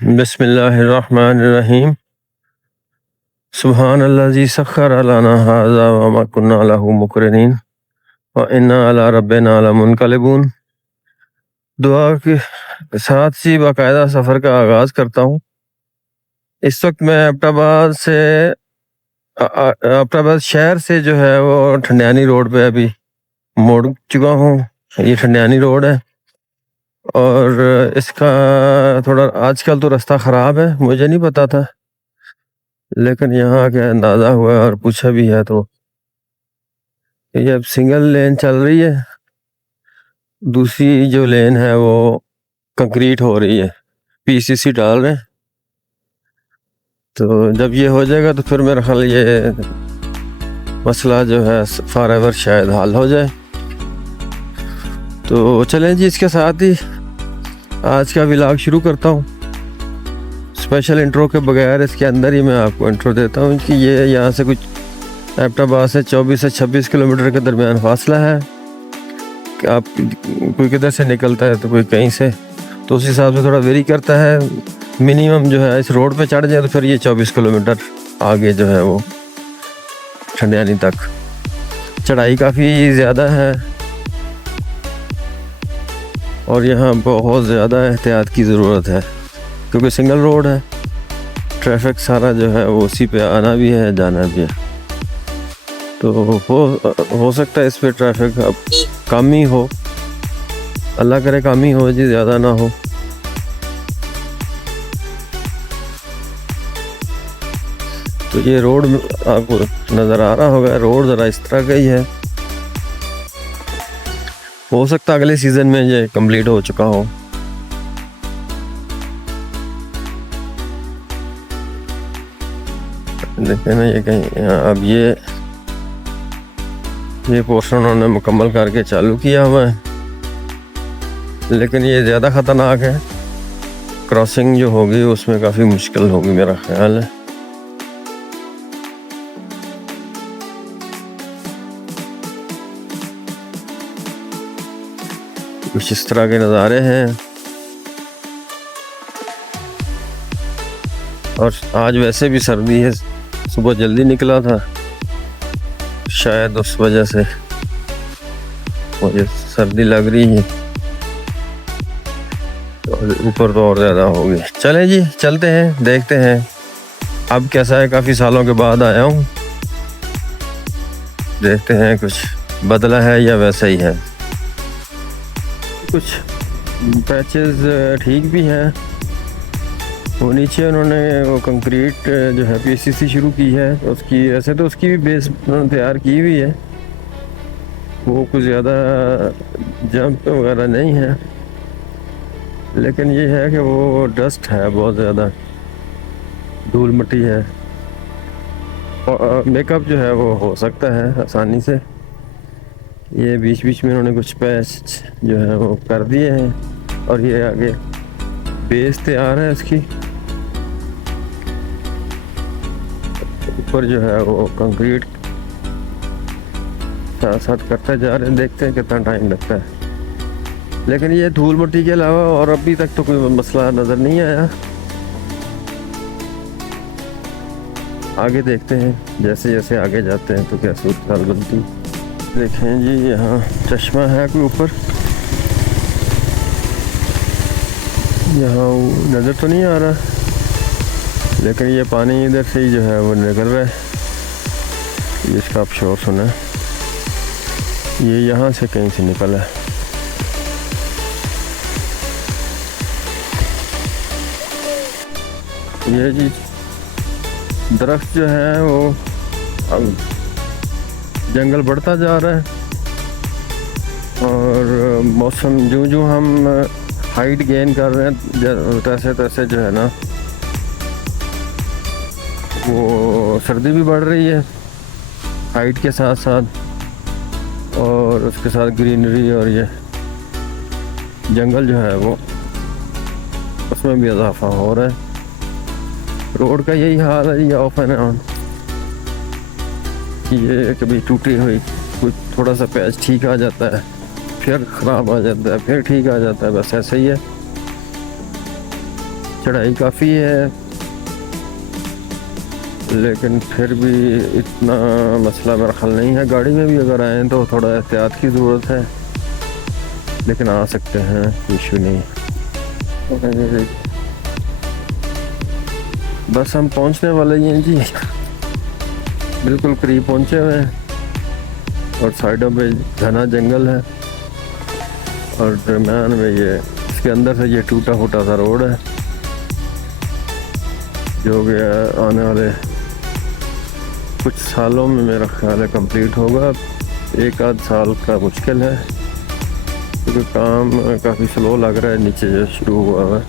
बिस्मिल्लाहिर्रहमानिर्रहीम। सुब्हानल्लाज़ी सख्खर लना हाज़ा व मा कुन्ना लहू मुक़रिनीन व इन्ना अला रब्बिना लमुनक़लिबून। दुआ के साथ ही बाकायदा सफ़र का आगाज़ करता हूँ। इस वक्त मैं एबटाबाद शहर से जो है वो ठंडियानी रोड पे अभी मुड़ चुका हूँ। ये ठंडियानी रोड है और इसका थोड़ा आजकल तो रास्ता ख़राब है, मुझे नहीं पता था, लेकिन यहाँ आके अंदाज़ा हुआ और पूछा भी है तो ये अब सिंगल लेन चल रही है, दूसरी जो लेन है वो कंक्रीट हो रही है, पीसीसी डाल रहे हैं। तो जब ये हो जाएगा तो फिर मेरा ख्याल ये मसला जो है फॉरएवर शायद हल हो जाए। तो चलें जी, इसके साथ ही आज का व्लॉग शुरू करता हूँ। स्पेशल इंट्रो के बगैर इसके अंदर ही मैं आपको इंट्रो देता हूँ कि ये यहाँ से कुछ एबटाबाद से 24 से 26 किलोमीटर के दरमियान फासला है। कि आप कोई किधर से निकलता है तो कोई कहीं से, तो उस हिसाब से थोड़ा वेरी करता है। मिनिमम जो है इस रोड पे चढ़ जाए तो फिर ये 24 किलोमीटर आगे जो है वो ठंडियानी तक चढ़ाई काफ़ी ज़्यादा है और यहाँ बहुत ज़्यादा एहतियात की ज़रूरत है क्योंकि सिंगल रोड है। ट्रैफिक सारा जो है वो उसी पे आना भी है जाना भी है, तो हो सकता है इस पे ट्रैफिक अब कम ही हो, अल्लाह करे कम ही हो जी, ज़्यादा ना हो। तो ये रोड आपको नज़र आ रहा होगा, रोड ज़रा इस तरह का ही है। हो सकता है अगले सीज़न में ये कंप्लीट हो चुका हो। देखते ना ये कहीं अब ये पोर्शन उन्होंने मुकम्मल करके चालू किया हुआ है, लेकिन ये ज़्यादा ख़तरनाक है। क्रॉसिंग जो होगी उसमें काफ़ी मुश्किल होगी मेरा ख्याल है। कुछ इस तरह के नज़ारे हैं और आज वैसे भी सर्दी है, सुबह जल्दी निकला था, शायद उस वजह से मुझे सर्दी लग रही है और ऊपर तो और ज़्यादा होगी। चलें जी, चलते हैं, देखते हैं अब कैसा है। काफ़ी सालों के बाद आया हूँ, देखते हैं कुछ बदला है या वैसा ही है। कुछ पैचेस ठीक भी हैं। वो नीचे उन्होंने वो कंक्रीट जो है पीसीसी शुरू की है, उसकी ऐसे तो उसकी भी बेस उन्होंने तैयार की हुई है, वो कुछ ज़्यादा जंप वगैरह नहीं है, लेकिन ये है कि वो डस्ट है, बहुत ज़्यादा धूल मिट्टी है और मेकअप जो है वो हो सकता है आसानी से। ये बीच बीच में उन्होंने कुछ पैच जो है वो कर दिए हैं और ये आगे बेस तैयार है इसकी, ऊपर जो है वो कंक्रीट साथ साथ करते जा रहे हैं। देखते हैं कितना टाइम लगता है, लेकिन ये धूल मिट्टी के अलावा और अभी तक तो कोई मसला नज़र नहीं आया। आगे देखते हैं, जैसे जैसे आगे जाते हैं तो क्या सूरत हाल बनती। देखें जी, यहाँ चश्मा है कोई ऊपर, यहाँ नज़र तो नहीं आ रहा, लेकिन ये पानी इधर से ही जो है वो निकल रहा है। इसका आप शोर सुना, ये यहाँ से कहीं से निकला है। ये जी दरख्त जो है वो अब जंगल बढ़ता जा रहा है और मौसम जो हम हाइट गेन कर रहे हैं तैसे तैसे जो है ना वो सर्दी भी बढ़ रही है हाइट के साथ साथ, और उसके साथ ग्रीनरी और ये जंगल जो है वो उसमें भी इजाफा हो रहा है। रोड का यही हाल है, ये ऑफ एंड ऑन, ये कभी टूटी हुई कुछ थोड़ा सा पैच ठीक आ जाता है, फिर ख़राब आ जाता है, फिर ठीक आ जाता है, बस ऐसे ही है। चढ़ाई काफ़ी है, लेकिन फिर भी इतना मसला मेरा ख्याल नहीं है। गाड़ी में भी अगर आएँ तो थोड़ा एहतियात की ज़रूरत है, लेकिन आ सकते हैं, इशू नहीं। बस हम पहुंचने वाले ही हैं जी, बिल्कुल करीब पहुंचे हुए हैं। और साइडों पे घना जंगल है और दरम्यान में ये इसके अंदर से ये टूटा फूटा सा रोड है जो कि आने वाले कुछ सालों में मेरा ख्याल है कंप्लीट होगा। एक आध साल का मुश्किल है क्योंकि काम काफ़ी स्लो लग रहा है नीचे जो शुरू हुआ है।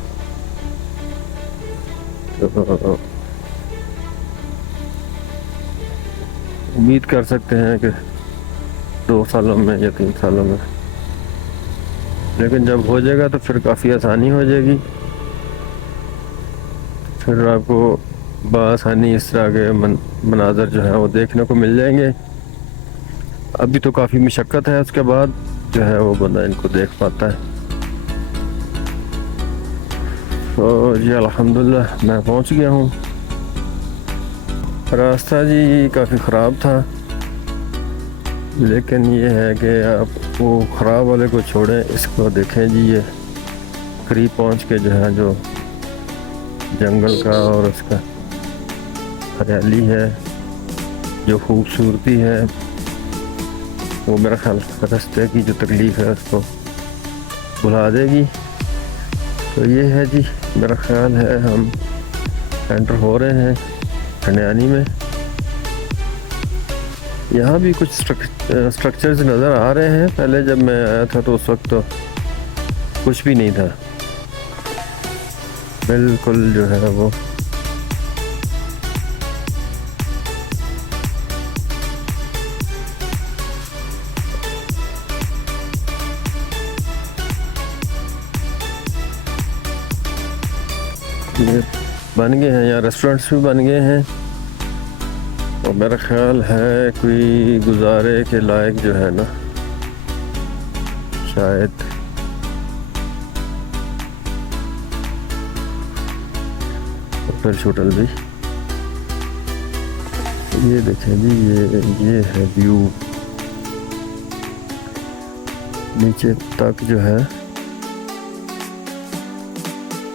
तो उम्मीद कर सकते हैं कि 2 सालों में या 3 सालों में, लेकिन जब हो जाएगा तो फिर काफ़ी आसानी हो जाएगी। फिर आपको बआसानी इस तरह के मनाजर जो है वो देखने को मिल जाएंगे। अभी तो काफ़ी मशक्क़त है, उसके बाद जो है वो बंदा इनको देख पाता है। तो जी अल्हम्दुलिल्लाह मैं पहुंच गया हूँ। रास्ता जी काफ़ी ख़राब था, लेकिन ये है कि आप वो ख़राब वाले को छोड़ें, इसको देखें जी। ये करीब पहुंच के जो है जो जंगल का और उसका हरियाली है, जो खूबसूरती है, वो मेरा ख्याल रास्ते की जो तकलीफ़ है उसको भुला देगी। तो ये है जी, मेरा ख्याल है हम एंटर हो रहे हैं खंडियानी में। यहाँ भी कुछ स्ट्रक्चर्स नज़र आ रहे हैं। पहले जब मैं आया था तो उस वक्त तो कुछ भी नहीं था, बिल्कुल जो है वो ये बन गए हैं, यहाँ रेस्टोरेंट्स भी बन गए हैं। और मेरा ख्याल है कोई गुजारे के लायक जो है ना, शायद होटल शोटल भी। ये देखें जी, ये है व्यू, नीचे तक जो है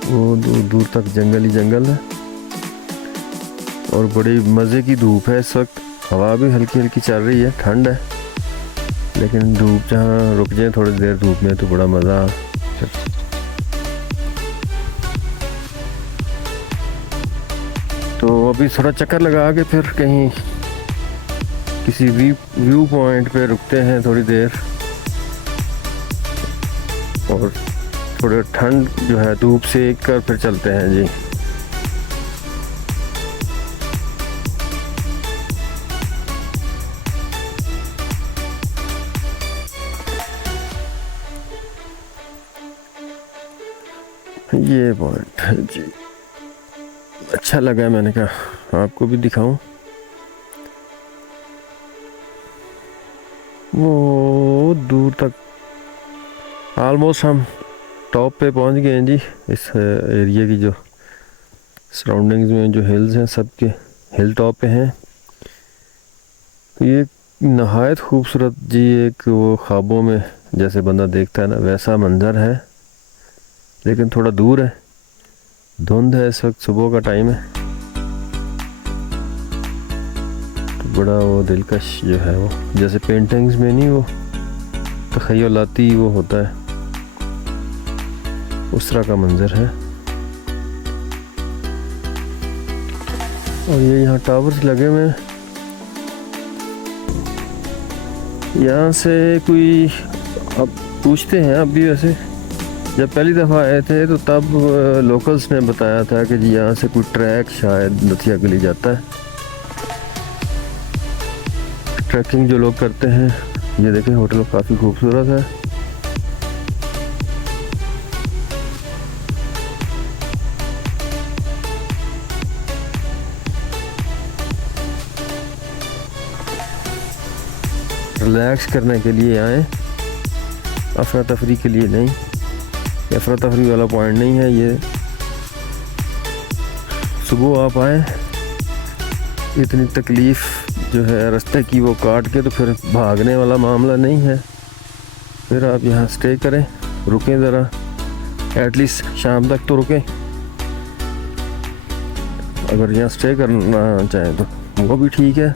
वो दूर दूर तक जंगल ही जंगल है और बड़ी मज़े की धूप है इस वक्त। हवा भी हल्की हल्की चल रही है, ठंड है, लेकिन धूप जहाँ रुक जाए थोड़ी देर धूप में तो बड़ा मज़ा। तो अभी थोड़ा चक्कर लगा के फिर कहीं किसी व्यू पॉइंट पे रुकते हैं थोड़ी देर, और थोड़ा ठंड जो है धूप सेक कर फिर चलते हैं जी। ये पॉइंट है जी, अच्छा लगा, मैंने कहा आपको भी दिखाऊं। वो दूर तक ऑलमोस्ट हम टॉप पे पहुंच गए हैं जी। इस एरिया की जो सराउंडिंग्स में जो हिल्स हैं, सब के हिल टॉप पे हैं। ये नहायत खूबसूरत जी, एक वो ख्वाबों में जैसे बंदा देखता है ना वैसा मंज़र है, लेकिन थोड़ा दूर है, धुंध है, इस वक्त सुबह का टाइम है। तो बड़ा वो दिलकश जो है वो, जैसे पेंटिंग्स में नहीं वो तख़य्युलाती वो होता है, उस तरह का मंज़र है। और ये यहाँ टावर्स लगे हुए हैं। यहाँ से कोई अब पूछते हैं, अब भी वैसे जब पहली दफ़ा आए थे तो तब लोकल्स ने बताया था कि जी यहाँ से कोई ट्रैक शायद नथिया गली जाता है। ट्रैकिंग जो लोग करते हैं, ये देखें होटल काफ़ी खूबसूरत है। रिलैक्स करने के लिए आए, अफरा तफरी के लिए नहीं। अफरा तफरी वाला पॉइंट नहीं है ये, सुबह आप आए, इतनी तकलीफ़ जो है रास्ते की वो काट के, तो फिर भागने वाला मामला नहीं है। फिर आप यहाँ स्टे करें, रुकें ज़रा, एटलीस्ट शाम तक तो रुकें। अगर यहाँ स्टे करना चाहें तो वो भी ठीक है,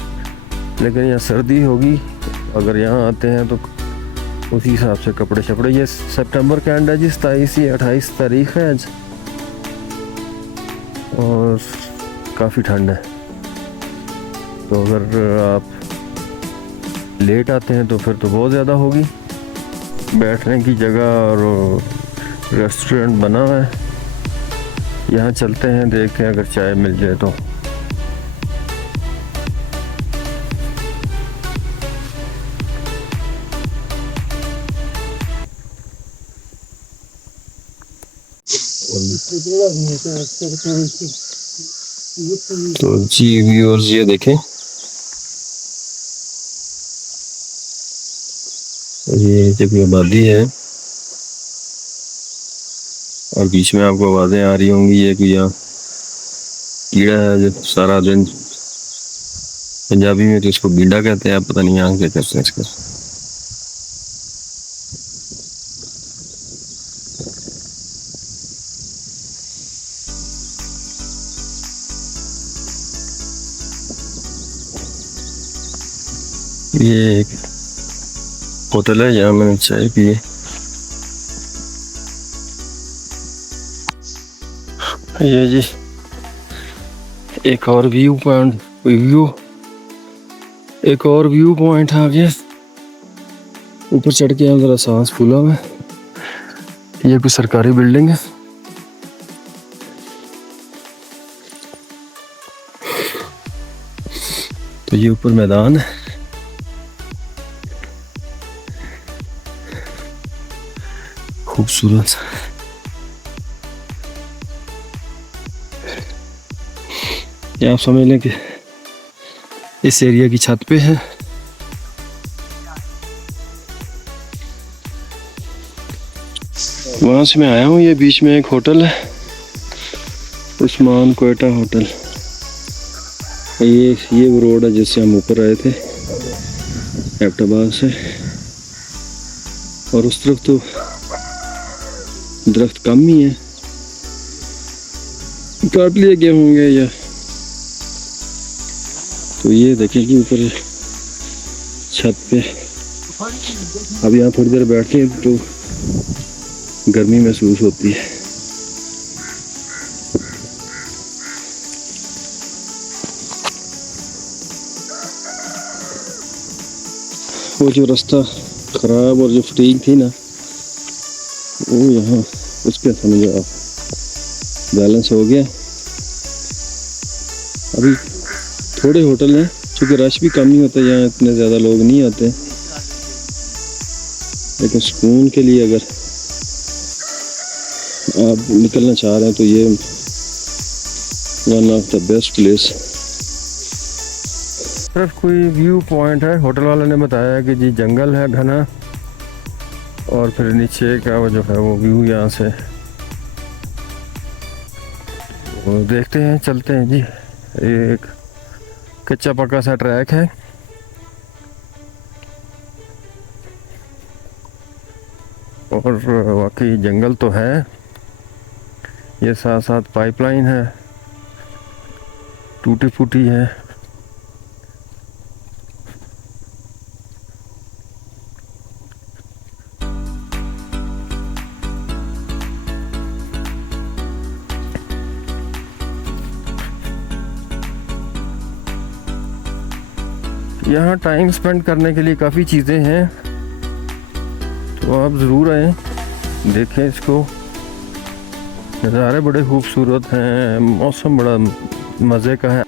लेकिन यहाँ सर्दी होगी। अगर यहाँ आते हैं तो उसी हिसाब से कपड़े शपड़े। ये सितंबर का एंड है जी, 27 या 28 तारीख है आज, और काफ़ी ठंड है। तो अगर आप लेट आते हैं तो फिर तो बहुत ज़्यादा होगी। बैठने की जगह और रेस्टोरेंट बना हुआ है, यहाँ चलते हैं, देखते हैं अगर चाय मिल जाए तो। तो जी व्यूअर्स ये देखें, ये जब आबादी है और बीच में आपको आवाज़ें आ रही होंगी, ये कोई यहाँ कीड़ा है जो सारा दिन, पंजाबी में तो इसको बीड़ा कहते हैं, आप पता नहीं यहाँ क्या कहते हैं इसका। ये एक होटल है, यहाँ मैंने चाय पी है। ये जी एक और व्यू पॉइंट, एक और व्यू पॉइंट आ गया। ऊपर चढ़ के हम जरा सांस फूला हुआ है। ये कोई सरकारी बिल्डिंग है। तो ये ऊपर मैदान है, खूबसूरत। ये आप समझ लें कि इस एरिया की छत पे है। वहाँ से मैं आया हूँ, ये बीच में एक होटल है, उस्मान कोयटा होटल। ये वो रोड है जिससे हम ऊपर आए थे एबटाबाद से, और उस तरफ तो दरख्त कम ही है, काट लिए गए होंगे या। तो ये देखें कि ऊपर छत पे अब यहाँ थोड़ी देर बैठते हैं तो गर्मी महसूस होती है। वो जो रास्ता खराब और जो फटीक थी ना, वो यहाँ उस पर समझो आप बैलेंस हो गया। अभी थोड़े होटल हैं, क्योंकि रश भी कम ही होता है, यहाँ इतने ज़्यादा लोग नहीं आते, लेकिन सुकून के लिए अगर आप निकलना चाह रहे हैं तो ये one of the best place. सिर्फ कोई व्यू पॉइंट है, होटल वाले ने बताया कि जी जंगल है घना, और फिर नीचे का वो जो है वो व्यू यहाँ से वो देखते हैं, चलते हैं जी। एक कच्चा पक्का सा ट्रैक है, और वाकई जंगल तो है। ये साथ साथ पाइपलाइन है, टूटी फूटी है। यहाँ टाइम स्पेंड करने के लिए काफ़ी चीज़ें हैं, तो आप ज़रूर आएँ, देखें इसको। नज़ारे बड़े खूबसूरत हैं, मौसम बड़ा मज़े का है।